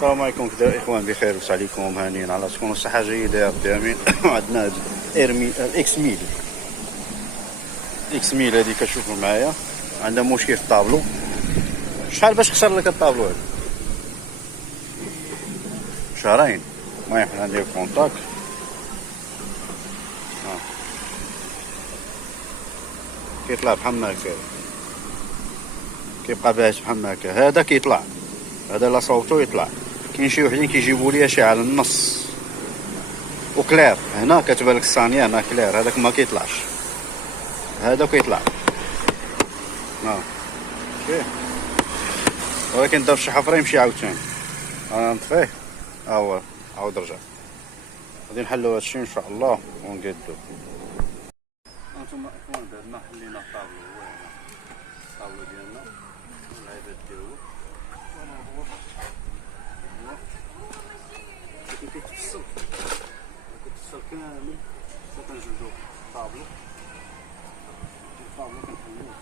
السلام عليكم. كذا اخوان بخير وسع عليكم هانيين على تكونوا الصحه جيده يا ربي امين. عندنا هاد الاكس ميل هادي كتشوفوا معايا عندها مشكل في الطابلو. شحال باش خسر لك الطابلو هذا؟ شهرين. المهم حنا ندير كونتاك. كيطلع بحال هكا، كيبقى باهت بحال هكا. هذا كيطلع، هذا لا صوتو يطلع. كاين شي وحدين كيجيبوا ليا شي على النص وكلير، هنا كتبان لك الثانيه هنا كلير، هذاك ما كيطلعش، هذا كيطلع. شوف، ولكن دار شي حفره يمشي عاوتاني. انا نطفيه هو عاود رجع. غادي نحلو هادشي ان شاء الله ونقادو. هانتوما اخوان بعد ما حلينا الطابلو، هو هنا الطابلو ديالنا العيبات ديالو كيتفصل كامل. كنجبدو الطابلو كنحلوه.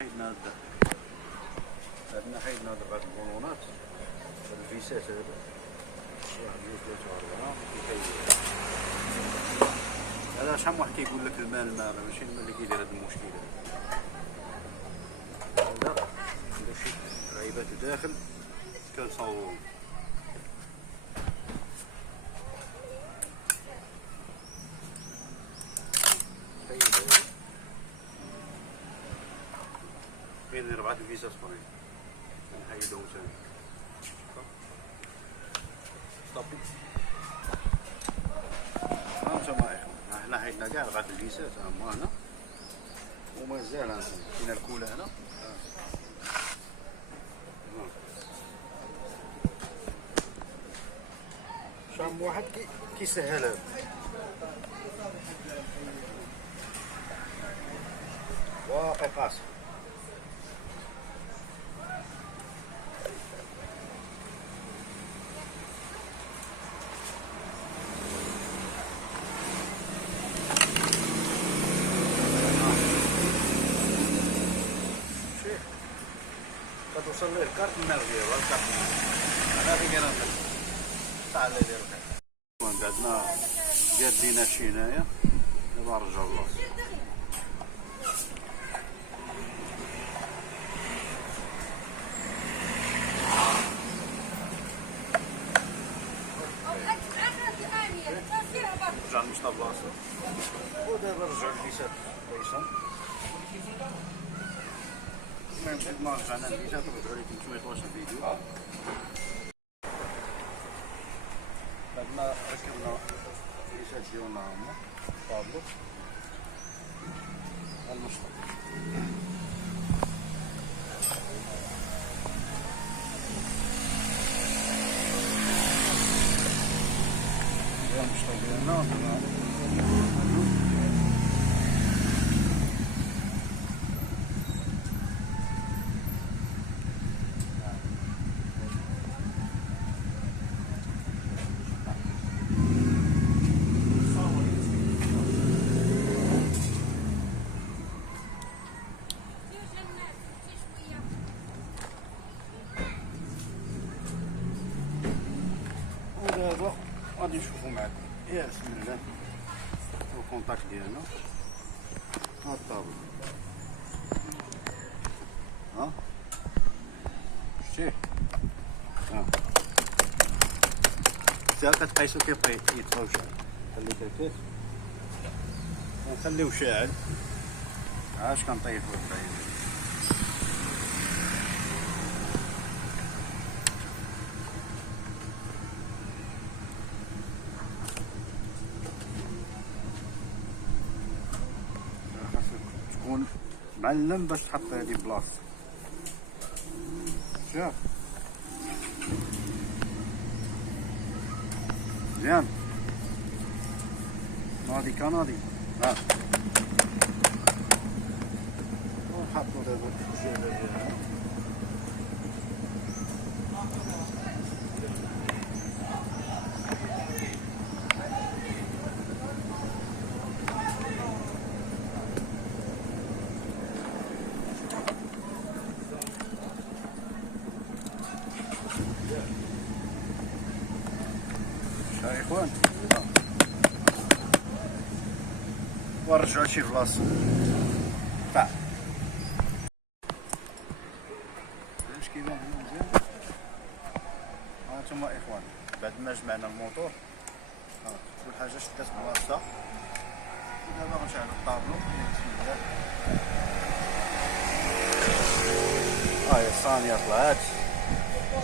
حيدنا حيدنا هاد 4 البولونات، هاد الفيسات هذا واحد 2 3 4 هذا. شحال من واحد كيقول لك الماء ماشي الماء اللي كيدير هاد المشكل هذا. عنده شي عيبات لداخل كنصاوبو. كاين 4 الفيسات اخرين كنحيدهم ثاني. صافي هانتوما حنا حيدنا كاع 4 الفيسات هما هنا، ومازال كاينه الكوله هنا. شحال واحد كيسهل هذا. واقي قاصر. كتوصل ليه الكارت النار ديالو، الكارت انا اللي كاين تاع اللي يدير الخير. عندنا جادين هادشي هنايا، دابا نرجعو لبلاصتو. رجع المشطة بلاصتو، ودابا نرجعو الفيسات كويسين. المهم بعد ما رجعنا الفيسات نرجعو لكم شويه طواش الفيديو. بعد ما ركبنا الفيسات ديالنا هما طابلو المشطة. المشطة ديالنا ودابا غادي نشوفو معاكم. يا بسم الله الكونتاك ديالنا. ها الطابلو، ها شتيه، حتى كتقيسو كيبقى يطفى وشاعل. خليك هكاك ونخليو شاعل. عاش كنطيفو الطيب. تكون معلم باش تحط هادي بلاصتو. شوف مزيان، ناضي كناضي. ونحطو دابا الزيادة ديالها. اخوان ونرجعو لشي بلاصه طاع واش كيبان مزيان. هانتوما اخوان بعد ما جمعنا الموتور كل حاجه شدات بلاصتها ودابا غنشعلو الطابلو. هاهي الصانيه طلعت،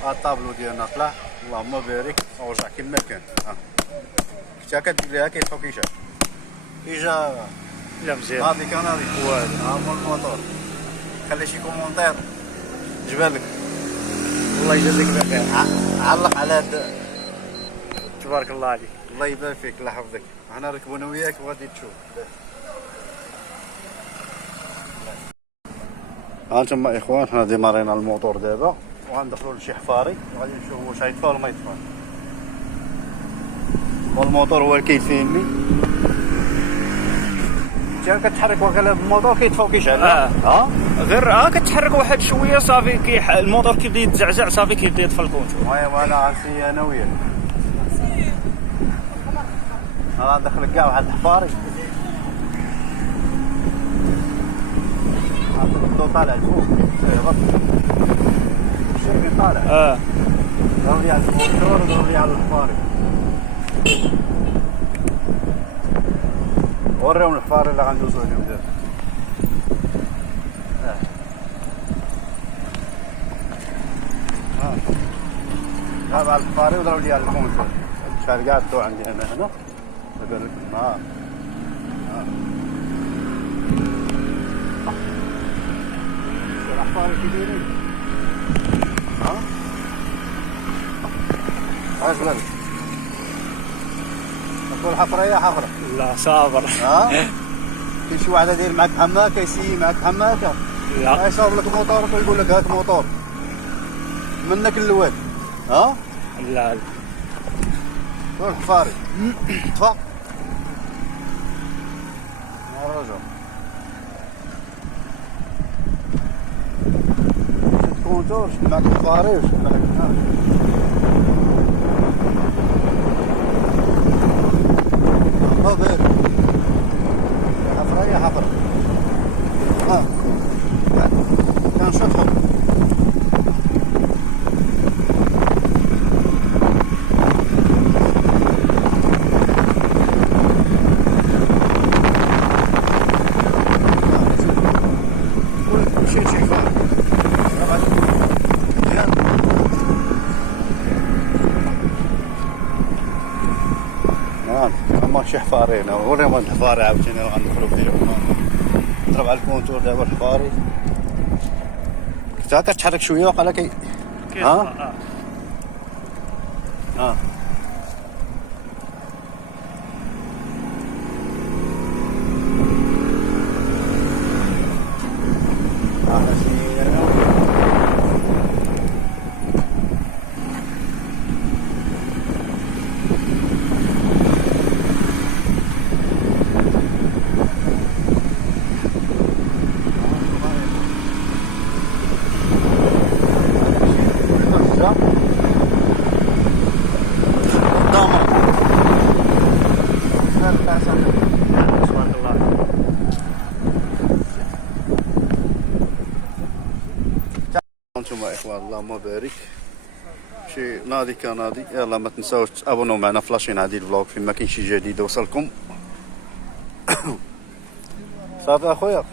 ها الطابلو ديالنا طلع اللهم بارك ورجع كما كان. كنت كدير ليها كيطفو كيجا لا مزيان ناضي كناضي والو. ها هو الموتور. خلي شي كومونتير جبالك الله يجازيك بخير. علق على هاد. تبارك الله عليك. الله يبارك فيك الله يحفظك. حنا نركبو انا وياك وغادي تشوف. هانتوما اخوان حنا ديمارينا الموتور دابا وغندخلو لشي حفاري وغادي نشوفو واش غيطفى ولا ما يطفاش. والموتور هو اللي كيفهمني. انت كتحرك وكاله بالموتور كيطفى وكيشعل. غير كتحرك واحد شويه صافي الموتور كيبدا يتزعزع صافي كيبدا يطفى الكونتور. ايوا انا عرفتي انا وياك. دخلك كاع واحد الحفاري الضو طالع لفوق الشركة طالع. ضربي على الموتور وضربي على الحفاري. وريهم الحفاري اللي غندوزو عليهم دابا. ضرب على الحفاري وضرب لي على الكونتور. شحال كاع الضو عندي انا هنا بان لك النهار. الحفاري كي دايرين اش بالك تقول حفره يا حفره؟ لا صابر. كاين شي واحد داير معاك حماكه يسيي معاك حماكه. لا يصاوب لك الموتور ويقول لك هاك موتور منك اللواد. لا شوف الحفاري طفى يا رجل. شد كونتور شد معاك الحفاري وشد معاك بارد. يا حفرة يا حفرة. كنشوفهم مشيت شي حفار هما شي حفارين. وريهم هاد الحفاري عاوتاني غندخلو فيهم. نضرب على الكونتور دابا الحفاري كنت كتحرك شويه وقال كي تبارك الله. هانتوما اخوان اللهم بارك شي ناضي كناضي. يلا ما تنساوش تابوناو معنا في لاشين هادي الفلوق فين ما كاين شي جديد وصلكم. صافي اخويا.